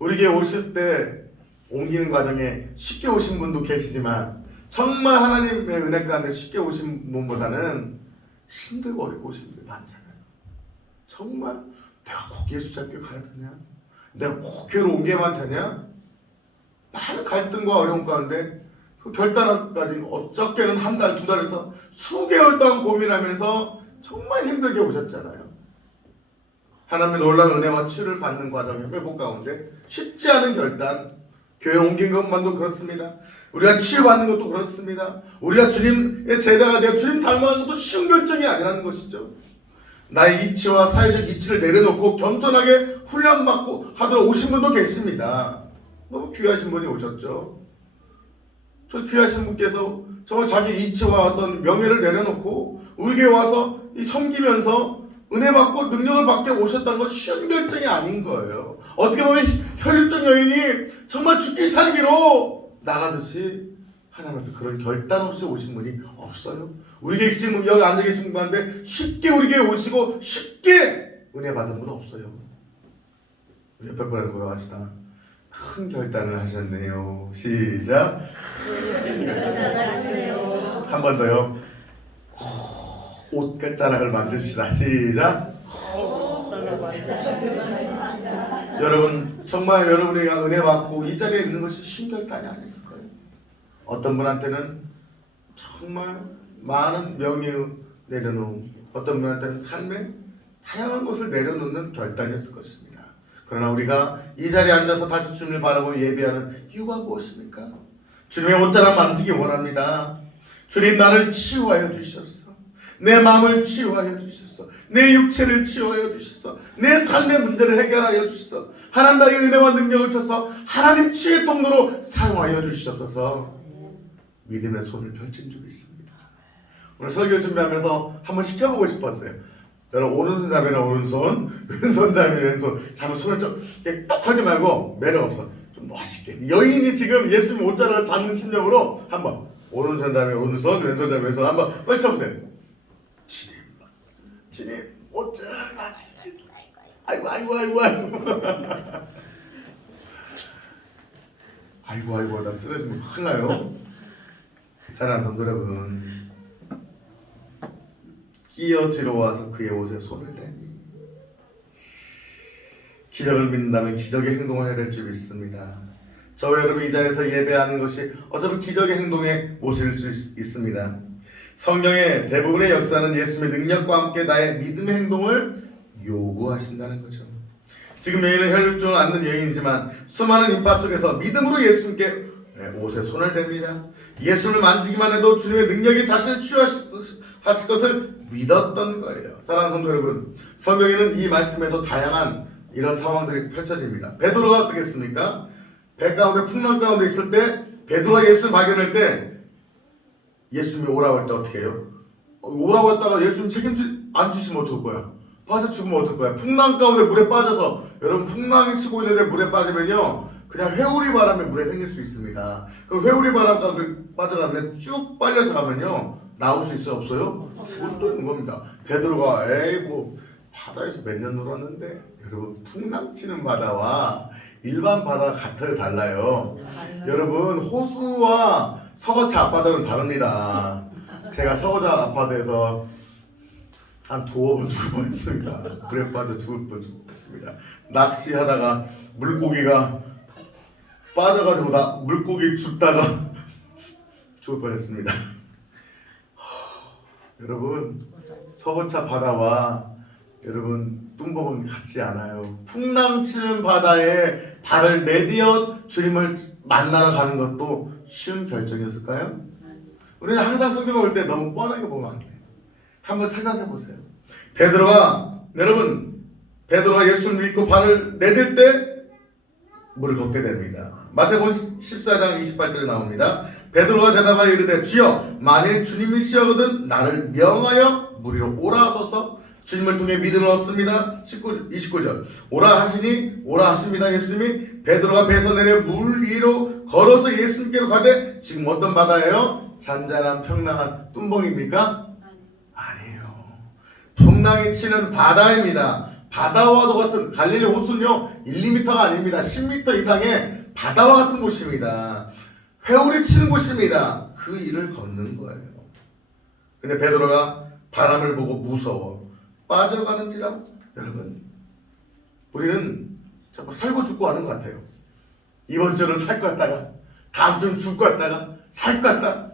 우리 교회 오실 때 옮기는 과정에 쉽게 오신 분도 계시지만 정말 하나님의 은혜 가운데 쉽게 오신 분보다는 힘들고 어렵고 오신 분들이 많잖아요. 정말 내가 꼭 예수 잡게 가야 되냐? 내가 꼭 교회로 옮겨야만 되냐? 많은 갈등과 어려움 가운데 그 결단까지 어쩌게는 한 달, 두 달에서 수개월 동안 고민하면서 정말 힘들게 오셨잖아요. 하나님의 놀라운 은혜와 치유를 받는 과정의 회복 가운데 쉽지 않은 결단, 교회 옮긴 것만도 그렇습니다. 우리가 치유받는 것도 그렇습니다. 우리가 주님의 제자가 되어 주님 닮아가는 것도 쉬운 결정이 아니라는 것이죠. 나의 이치와 사회적 이치를 내려놓고 겸손하게 훈련받고 하도록 오신 분도 계십니다. 너무 귀하신 분이 오셨죠. 저 귀하신 분께서 정말 자기 이치와 어떤 명예를 내려놓고 우리 교회 와서 섬기면서 은혜 받고 능력을 받게 오셨다는 건 쉬운 결정이 아닌 거예요. 어떻게 보면 혈류증 여인이 정말 죽기 살기로 나가듯이 하나님 앞에 그런 결단 없이 오신 분이 없어요. 우리 교회 지금 여기 앉아 계신 분 가운데 쉽게 우리 교회 오시고 쉽게 은혜 받은 분 없어요. 우리 옆에 분한테 고백합시다. 큰 결단을 하셨네요. 시작. 한 번 더요. 옷가자락을 만져줍시다. 시작. 여러분 정말 여러분이 은혜 받고 이 자리에 있는 것이 쉬운 결단이 아니었을 거예요. 어떤 분한테는 정말 많은 명예 내려놓은, 어떤 분한테는 삶의 다양한 것을 내려놓는 결단이었을 것입니다. 그러나 우리가 이 자리에 앉아서 다시 주님을 바라보고 예배하는 이유가 무엇입니까? 주님의 옷자락 만지기 원합니다. 주님 나를 치유하여 주시옵소서. 내 마음을 치유하여 주시옵소서. 내 육체를 치유하여 주시옵소서. 내 삶의 문제를 해결하여 주시옵소서. 하나님 나의 은혜와 능력을 줘서 하나님 치유의 통로로 사용하여 주시옵소서. 믿음의 손을 펼친 줄 믿습니다. 오늘 설교 준비하면서 한번 시켜보고 싶었어요. 여러분 오른손 잡으면 오른손, 왼손 잡으면 왼손. 잡으면 손을 좀 이렇게 딱 하지 말고 매력 없어. 좀 멋있게 여인이 지금 예수님 옷자락을 잡는 심령으로 한번 오른손 다음에 오른손 왼손 다음에 왼손 한번 펼쳐보세요. 주님 옷자락을 맞지. 아이고 아이고 나 쓰러지면 큰일 나요. 사랑하는 성도 여러분, 끼어 뒤로 와서 그의 옷에 손을 대니 기적을 믿는다면 기적의 행동을 해야 될 줄 믿습니다. 저와 여러분 이 자리에서 예배하는 것이 어쩌면 기적의 행동에 모실 수 있습니다. 성경의 대부분의 역사는 예수님의 능력과 함께 나의 믿음의 행동을 요구하신다는 거죠. 지금 여인은 혈육증을 앓는 여인이지만 수많은 인파 속에서 믿음으로 예수님께 옷에 손을 댑니다. 예수를 만지기만 해도 주님의 능력이 자신을 치유하실 것을 믿었던 거예요. 사랑하는 성도 여러분, 성경에는 이 말씀에도 다양한 이런 상황들이 펼쳐집니다. 베드로가 어떻게 했습니까? 배 가운데 풍랑 가운데 있을 때 베드로가 예수를 발견할 때 예수님이 오라고 할 때 어떻게 해요? 오라고 했다가 예수님 책임지 안 주시면 어떨 거야? 빠져 죽으면 어떨 거야? 풍랑 가운데 물에 빠져서, 여러분 풍랑이 치고 있는데 물에 빠지면요 그냥 회오리 바람에 물에 생길 수 있습니다. 그 회오리 바람 가운데 빠져가면 쭉 빨려 들어가면요 나올 수 있어요? 없어요? 죽을 수도 있는 겁니다. 베드로가 에이 뭐 바다에서 몇 년 놀았는데, 여러분 풍랑 치는 바다와 일반 바다가 같아요? 달라요? 여러분 호수와 서거차 앞바다는 다릅니다. 제가 서거차 앞바다에서 한 두어 번 죽을 뻔했습니다. 물에 빠져 죽을 뻔했습니다. 낚시하다가 물고기가 빠져가지고 물고기 죽다가 죽을 뻔했습니다. 여러분 서거차 바다와 여러분 뚱보은 같지 않아요. 풍랑치는 바다에 발을 내디어 주님을 만나러 가는 것도 쉬운 결정이었을까요? 우리는 항상 성경을 볼 때 너무 뻔하게 보면 안 돼요. 한번 생각해 보세요. 베드로가 예수를 믿고 발을 내딜 때 물을 걷게 됩니다. 마태복음 14장 28절에 나옵니다. 베드로가 대답하여 이르되 주여 만일 주님이시거든 나를 명하여 물 위로 오라 하소서. 주님을 통해 믿음을 얻습니다. 29절 오라 하십니다. 예수님이 베드로가 배에서 내려 물 위로 걸어서 예수님께로 가되 지금 어떤 바다예요? 잔잔한 평랑한 뚱벙입니까? 아니에요. 풍랑이 치는 바다입니다. 바다와도 같은 갈릴리 호수는요 1, 2m가 아닙니다. 10m 이상의 바다와 같은 곳입니다. 회오리 치는 곳입니다. 그 일을 걷는 거예요. 근데 베드로가 바람을 보고 무서워 빠져가는지라. 여러분 우리는 자꾸 살고 죽고 하는 것 같아요. 이번 주는 살 것 같다가 다음 주는 죽을 것 같다가 살 것 같다.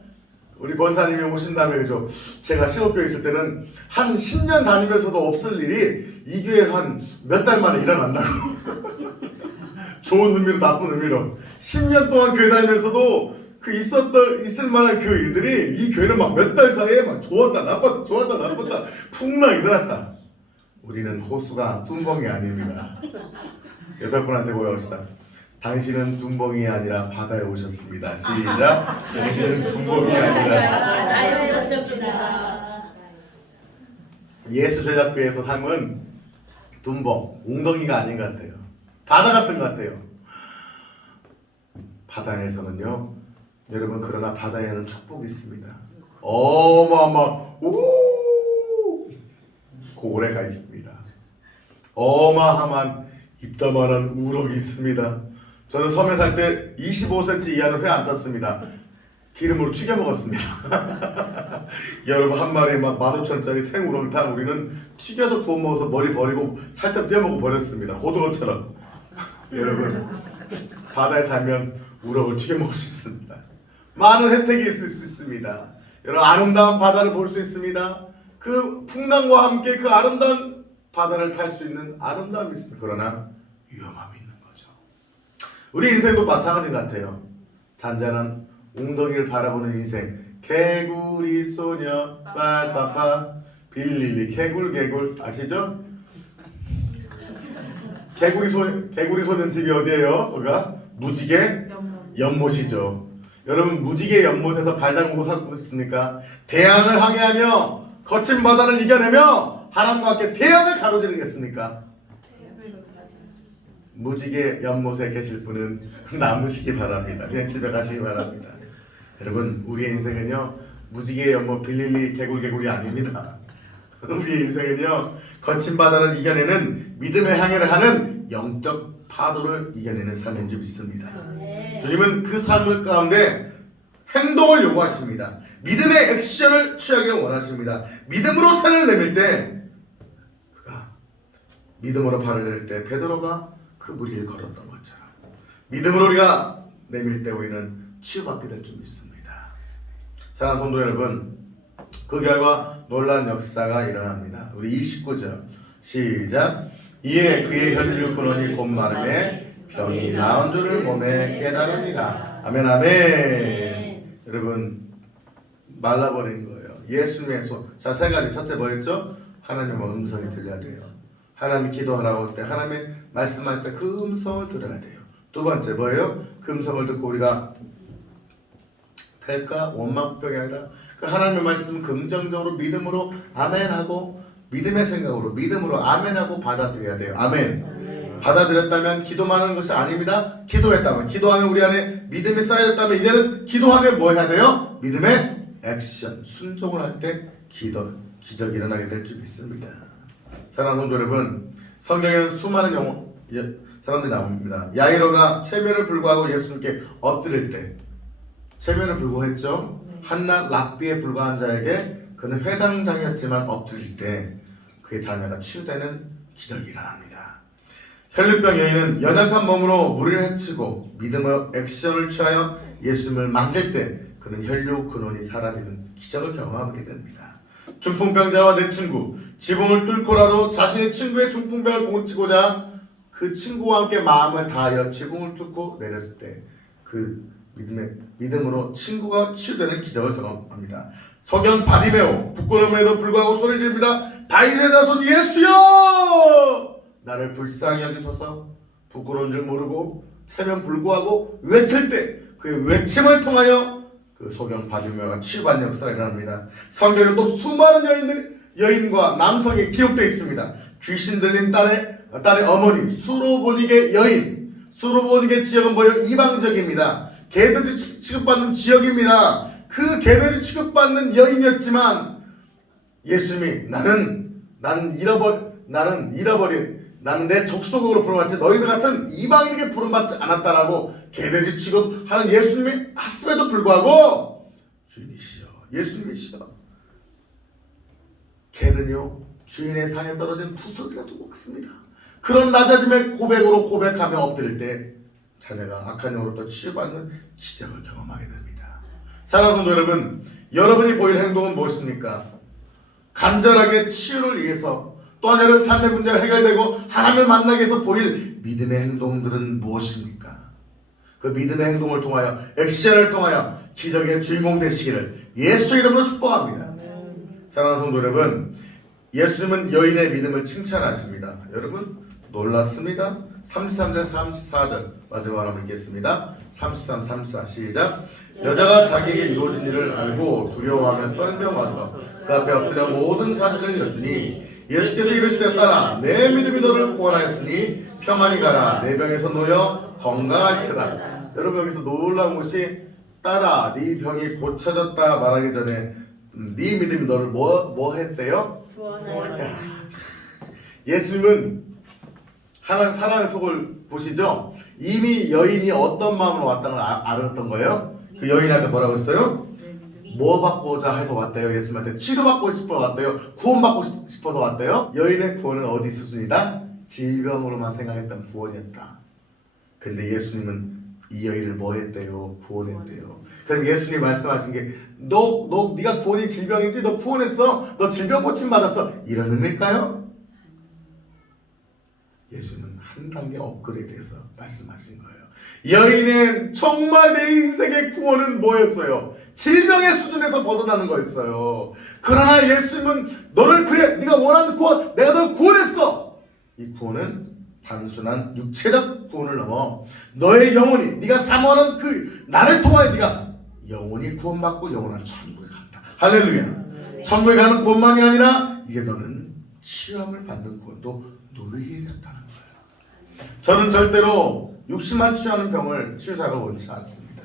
우리 권사님이 오신 다음에 그죠? 제가 신업교회 있을 때는 한 10년 다니면서도 없을 일이 이 교회에 한 몇 달 만에 일어난다고. 좋은 의미로 나쁜 의미로 10년 동안 교회 다니면서도 있을 만한 그 일들이 이 교회는 막 몇 달 사이에 막 좋았다 나빴다 풍랑이 일어났다. 우리는 호수가 뚱벙이 아닙니다. 여덟 분한테 고백합시다. 당신은 뚱벙이 아니라 바다에 오셨습니다. 시작. 당신은 뚱벙이 아니라 바다에 오셨습니다. 예수 제자교회에서 삶은 뚱벙, 웅덩이가 아닌 것 같아요. 바다 같은 것 같아요. 바다에서는요, 여러분 그러나 바다에는 축복이 있습니다. 고래가 있습니다. 어마어마한 입다만한 우럭이 있습니다. 저는 섬에 살 때 25cm 이하는 회 안 땄습니다. 기름으로 튀겨 먹었습니다. 여러분 한 마리에 막 15,000원짜리 생우렁탕 우리는 튀겨서 구워 먹어서 머리 버리고 살짝 떼어 먹어 버렸습니다. 고등어처럼. 여러분 바다에 살면 우럭을 튀겨 먹을 수 있습니다. 많은 혜택이 있을 수 있습니다. 여러분 아름다운 바다를 볼 수 있습니다. 그 풍랑과 함께 그 아름다운 바다를 탈 수 있는 아름다움이 있습니다. 그러나 위험함이 있는 거죠. 우리 인생도 마찬가지 같아요. 잔잔한 웅덩이를 바라보는 인생. 개구리 소녀 빠빠빠 빌릴리 개굴 아시죠? 개구리 소년 집이 어디예요? 거기가 무지개 연못이죠. 여러분 무지개 연못에서 발 담그고 살고 있습니까? 대양을 항해하며 거친 바다를 이겨내며 하나님과 함께 대양을 가로지르겠습니까? 무지개 연못에 계실 분은 남으시기 바랍니다. 그냥 집에 가시기 바랍니다. 여러분, 우리의 인생은요 무지개 연못 빌릴리 개굴개굴이 아닙니다. 우리의 인생은요 거친 바다를 이겨내는 믿음의 항해를 하는 영적 파도를 이겨내는 삶인 줄 믿습니다. 주님은 그 삶을 가운데 행동을 요구하십니다. 믿음의 액션을 취하기를 원하십니다. 믿음으로 산을 내밀 때 그가 믿음으로 발을 내릴 때 베드로가 그 물 위를 걸었던 것처럼 믿음으로 우리가 내밀 때 우리는 치유받게 될 줄 믿습니다. 사랑하는 성도 여러분, 그 결과 놀라운 역사가 일어납니다. 우리 29절 시작. 이에 그의 혈류 근원이 곧 마르매 병이 나은 줄을 몸에 깨달으니라. 아멘 아멘. 여러분, 말라버린 거예요. 예수님의 손. 자, 세 가지. 첫째 뭐였죠? 하나님의 음성이 들려야 돼요. 하나님이 기도하라고 할 때 하나님의 말씀하실 때 그 음성을 들어야 돼요. 두 번째 뭐예요? 그 음성을 듣고 우리가 폐가 원망병이 아니라 그 하나님의 말씀 긍정적으로 믿음으로 아멘하고 믿음의 생각으로 믿음으로 아멘하고 받아들여야 돼요. 아멘. 받아들였다면 기도만 하는 것이 아닙니다. 기도했다면 기도하면 우리 안에 믿음이 쌓여졌다면 이제는 기도하면 뭐 해야 돼요? 믿음의 액션 순종을 할 때 기적이 일어나게 될 줄 믿습니다. 사랑하는 성도 여러분, 성경에는 수많은 사람들이 나옵니다. 야이로가 체면을 불구하고 예수님께 엎드릴 때 체면을 불구했죠. 한낱 랍비에 불과한 자에게 그는 회당장이었지만 엎드릴 때 그의 자녀가 치유되는 기적이 일어납니다. 혈류병 여인은 연약한 몸으로 무리를 헤치고 믿음의 액션을 취하여 예수님을 만질 때 그는 혈류 근원이 사라지는 기적을 경험하게 됩니다. 중풍병자와 내 친구, 지붕을 뚫고라도 자신의 친구의 중풍병을 고치고자 그 친구와 함께 마음을 다하여 지붕을 뚫고 내렸을 때 그 믿음으로 친구가 치유되는 기적을 경험합니다. 석연 바디메오 부끄러움에도 불구하고 소리를 지릅니다. 다윗의 자손 예수여 나를 불쌍히 여기소서. 부끄러운 줄 모르고 체면 불구하고 외칠 때 그의 외침을 통하여 그 소경 바디메오가 치유받는 역사가 일어납니다. 성경에 또 수많은 여인과 남성이 기록되어 있습니다. 귀신 들린 딸의 어머니 수로보닉의 여인, 수로보닉의 지역은 뭐예요? 이방지역입니다. 개들이 취급받는 지역입니다. 그 개들이 취급받는 여인이었지만 예수님이 나는 내 족속으로 부름받지 너희들 같은 이방인에게 부름받지 않았다라고 개돼지 취급하는 예수님이 했음에도 불구하고 주님이시여 예수님이시여 개는요 주인의 상에 떨어진 푸석이라도 먹습니다. 그런 낮아짐의 고백으로 고백하며 엎드릴 때 자네가 악한 영으로부터 치유받는 기적을 경험하게 됩니다. 사랑하는 성도 여러분, 여러분이 보일 행동은 무엇입니까? 간절하게 치유를 위해서 또 하나는 삶의 문제가 해결되고 하나님을 만나기 위해서 보일 믿음의 행동들은 무엇입니까? 그 믿음의 행동을 통하여 액션을 통하여 기적의 주인공 되시기를 예수의 이름으로 축복합니다. 사랑하는 성도 여러분, 예수님은 여인의 믿음을 칭찬하십니다. 여러분 놀랐습니다. 33절 34절 마지막으로 한번 읽겠습니다. 33, 34 시작. 여자가 자기에게 이루어진 일을 알고 두려워하며 떨며 와서 그 앞에 엎드려 모든 사실을 여쭈니 예수께서 이르시되 딸아 내 믿음이 너를 구원하였으니 평안히 가라 내 병에서 놓여 건강할지다. 여러분 여기서 놀라운 것이 딸아 네 병이 고쳐졌다 말하기 전에 네 믿음이 너를 뭐 했대요? 예수님은 하나님 사랑의 속을 보시죠? 이미 여인이 어떤 마음으로 왔다는 걸 알았던 거예요. 그 여인한테 뭐라고 했어요? 뭐 받고자 해서 왔대요? 예수님한테 치료받고 싶어서 왔대요? 구원받고 싶어서 왔대요? 여인의 구원은 어디 수준이다? 질병으로만 생각했던 구원이었다. 근데 예수님은 이 여인을 뭐 했대요? 구원했대요. 그럼 예수님 말씀하신 게 네가 구원이 질병이지? 너 구원했어? 너 질병 고침 받았어? 이런 의미일까요? 예수님은 한 단계 업그레이드해서 말씀하신 거예요. 여인은 정말 내 인생의 구원은 뭐였어요? 질병의 수준에서 벗어나는 거였어요. 그러나 예수님은 너를 그래 네가 원하는 구원 내가 널 구원했어. 이 구원은 단순한 육체적 구원을 넘어 너의 영혼이 네가 사모하는 그 나를 통하여 네가 영혼이 구원받고 영원한 천국에 간다. 할렐루야. 천국에 가는 구원만이 아니라 이제 너는 치유함을 받는 구원도 누리게 되었다는 거예요. 저는 절대로 육신만 치유하는 병을 치유사를 원치 않습니다.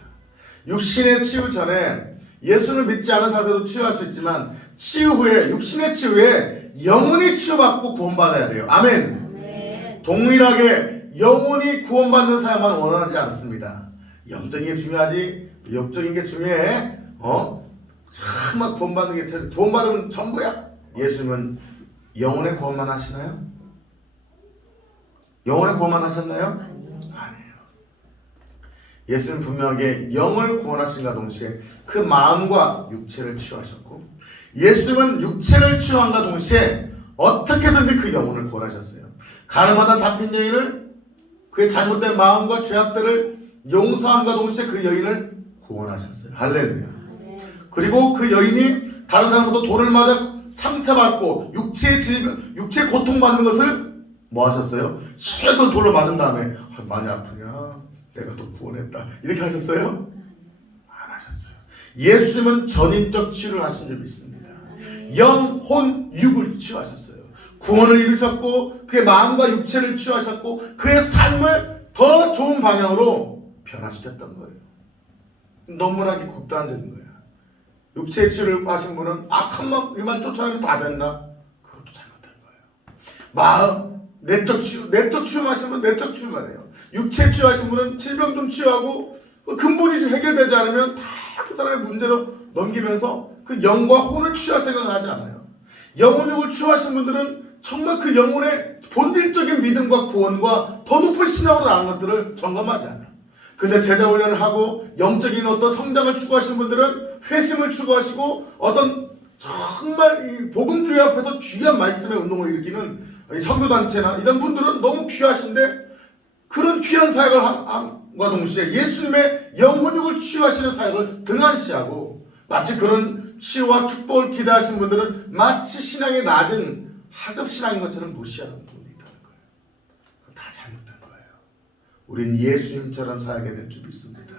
육신의 치유 전에 예수를 믿지 않은 사람들도 치유할 수 있지만 치유 후에 육신의 치유 후에 영혼이 치유받고 구원받아야 돼요. 아멘. 동일하게 영혼이 구원받는 사람만 원하지 않습니다. 영적인 게 중요하지 영적인 게 중요해. 정말 구원받는 게 구원받으면 전부야. 예수님은 영혼의 구원만 하시나요? 영혼의 구원만 하셨나요? 아니에요. 예수는 분명하게 영을 구원하신과 동시에 그 마음과 육체를 치유하셨고, 예수님은 육체를 치유한과 동시에 어떻게 해서든지 그 영혼을 구원하셨어요. 가늠하다 잡힌 여인을 그의 잘못된 마음과 죄악들을 용서함과 동시에 그 여인을 구원하셨어요. 할렐루야. 그리고 그 여인이 다른 사람보다 돌을 맞아 상처받고 육체의 고통받는 것을 뭐 하셨어요? 실컷 돌로 맞은 다음에 많이 아프냐? 내가 또 구원했다. 이렇게 하셨어요? 안 하셨어요. 예수님은 전인적 치유를 하신 줄 믿습니다. 영, 혼, 육을 치유하셨어요. 구원을 이루셨고 그의 마음과 육체를 치유하셨고 그의 삶을 더 좋은 방향으로 변화시켰던 거예요. 너무나게 극단적인 거예요. 육체의 치유를 하신 분은 악한 마음만 쫓아내면 다 된다. 그것도 잘못된 거예요. 마음, 내적 치유 하신 분은 내적 치유만 해요. 육체 치유하신 분은 질병 좀 치유하고 근본이 해결되지 않으면 다 그 사람의 문제로 넘기면서 그 영과 혼을 치유할 생각을 하지 않아요. 영혼 육을 치유하신 분들은 정말 그 영혼의 본질적인 믿음과 구원과 더 높은 신앙으로 나가는 것들을 점검하지 않아요. 근데 제자 훈련을 하고 영적인 어떤 성장을 추구하시는 분들은 회심을 추구하시고 어떤 정말 이 복음주의 앞에서 귀한 말씀의 운동을 일으키는 선교단체나 이런 분들은 너무 귀하신데 그런 귀한 사역을 함과 동시에 예수님의 영혼육을 치유하시는 사역을 등한시하고 마치 그런 치유와 축복을 기대하시는 분들은 마치 신앙의 낮은 하급신앙인 것처럼 무시하는 분이 있다는 거예요. 다 잘못된 거예요. 우린 예수님처럼 살게 될 줄 믿습니다.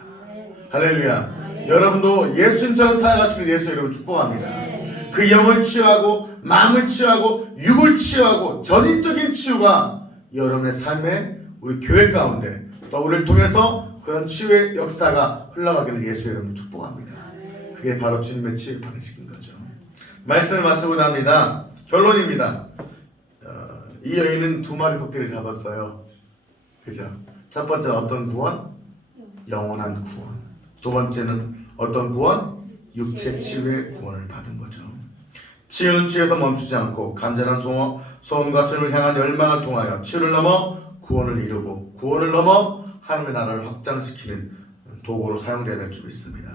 할렐루야. 여러분도 예수님처럼 살아가시길 예수 이름으로 축복합니다. 그 영을 치유하고 마음을 치유하고 육을 치유하고 전인적인 치유가 여러분의 삶에 우리 교회 가운데 또 우리를 통해서 그런 치유의 역사가 흘러가기를 예수 이름으로 축복합니다. 그게 바로 주님의 치유 방식인 거죠. 말씀을 마치고 납니다. 결론입니다. 이 여인은 2마리 토끼를 잡았어요. 그죠? 첫 번째는 어떤 구원? 영원한 구원. 두 번째는 어떤 구원? 육체 치유의 구원을 받은 거죠. 치유는 치유에서 멈추지 않고 간절한 소원과 주님을 향한 열망을 통하여 치유를 넘어 구원을 이루고 구원을 넘어 하나님의 나라를 확장시키는 도구로 사용되어야 될 줄 믿습니다.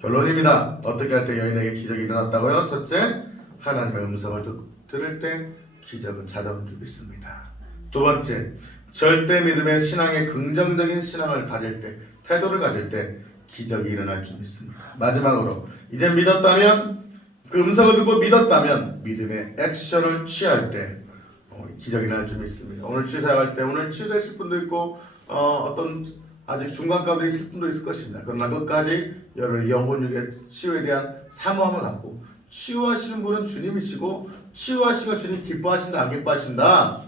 결론입니다. 어떻게 할 때 여인에게 기적이 일어났다고요? 첫째, 하나님의 음성을 들을 때 기적은 찾아오는 줄 믿습니다. 두 번째, 절대 믿음의 신앙의 긍정적인 신앙을 가질 때, 태도를 가질 때 기적이 일어날 줄 믿습니다. 마지막으로 이제 믿었다면, 그 음성을 듣고 믿었다면 믿음의 액션을 취할 때 기적이 일어날 줄 믿습니다. 오늘 치유사역할 때 오늘 치유되실 분도 있고 어떤 아직 중간 가운데 있을 분도 있을 것입니다. 그러나 끝까지 여러분의 영혼육의 치유에 대한 사모함을 갖고 치유하시는 분은 주님이시고 치유하시고 주님 기뻐하신다 안 기뻐하신다?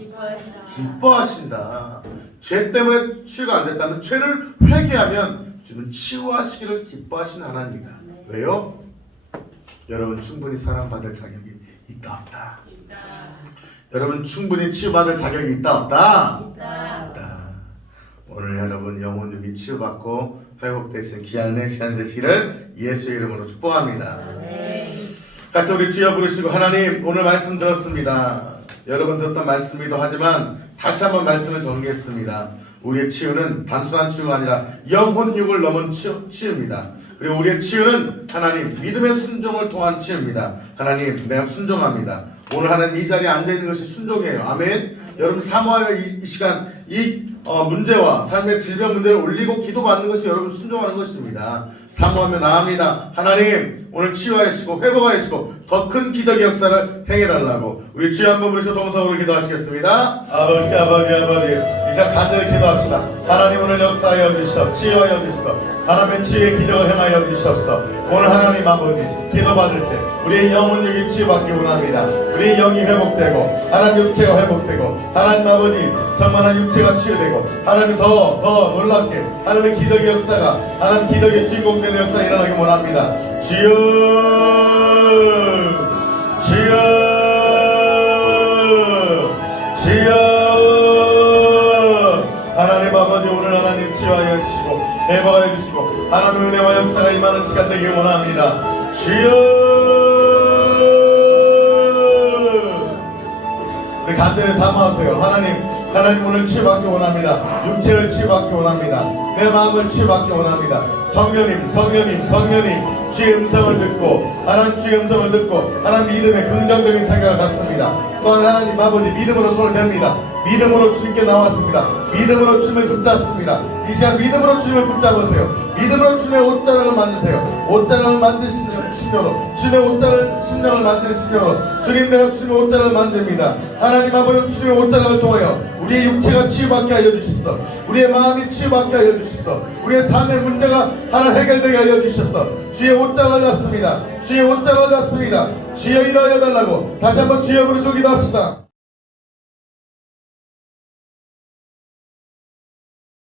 기뻐하신다. 죄 때문에 치유가 안 됐다면 죄를 회개하면 주는 치유하시기를 기뻐하시는 하나님입니다. 왜요? 여러분 충분히 사랑받을 자격이 있다 없다? 여러분 충분히 치유받을 자격이 있다 없다? 있다. 오늘 여러분 영혼육이 치유받고 회복되신 귀한 은혜 시간 되시기를 예수의 이름으로 축복합니다. 같이 우리 주여 부르시고 하나님 오늘 말씀 들었습니다. 여러분 들었던 말씀이기도 하지만 다시 한번 말씀을 정리했습니다. 우리의 치유는 단순한 치유가 아니라 영혼육을 넘은 치유입니다. 그리고 우리의 치유는 하나님 믿음의 순종을 통한 치유입니다. 하나님 내가 순종합니다. 오늘 하나님 이 자리에 앉아있는 것이 순종이에요. 아멘. 여러분 사모하여 이 시간 이 문제와 삶의 질병 문제를 올리고 기도받는 것이 여러분 순종하는 것입니다. 사모하며 나아갑니다. 하나님 오늘 치유하시고 회복하시고 더 큰 기적의 역사를 행해달라고 우리 주여 한번 부르시고 동성으로 기도하시겠습니다. 아버지 이 시간 간절히 기도합시다. 하나님 오늘 역사하여 주시옵소서. 치유하여 주시옵소서. 하나님의 치유의 기적을 행하여 주시옵소서. 오늘 하나님 아버지 기도받을 때 우리의 영혼 육이 치유받기 원합니다. 우리의 영이 회복되고 하나님 육체가 회복되고 하나님 아버지 정말 육체가 치유되고 하나님 더 놀랍게 하나님의 기적의 역사가 하나님 기적의 주인공 되는 역사가 일어나기 원합니다. 주여 하나님 아버지 오늘 하나님 치유하여 주시고 회복하여 주시고 하나님의 은혜와 역사가 임하는 시간 되길 원합니다. 주여 우리 간절히 사모하세요. 하나님 오늘 치유받기 원합니다. 육체를 치유받기 원합니다. 내 마음을 치유받기 원합니다. 성령님 주의 음성을 듣고 하나님 주의 음성을 듣고 하나님 믿음의 긍정적인 생각을 갖습니다. 또한 하나님 아버지 믿음으로 손을 댑니다. 믿음으로 주님께 나왔습니다. 믿음으로 주님을 붙잡습니다. 이 시간 믿음으로 주님을 붙잡으세요. 믿음으로 주님의 옷자락을 만드세요. 옷자락을 만드시는 신녀로 주님의 옷자락을 신녀를 만드는 신녀로 주님 내가 주님의 옷자락을 만듭니다. 하나님 아버지 주님의 옷자락을 통하여 우리의 육체가 치유받게 하여 주시소. 우리의 마음이 치유받게 하여 주시소. 우리의 삶의 문제가 하나 해결되게 하여 주시소. 주의 옷자락을 갖습니다. 주의 옷자락을 갖습니다. 주여 일하여 달라고 다시 한번 주여 부르시고 기도합시다.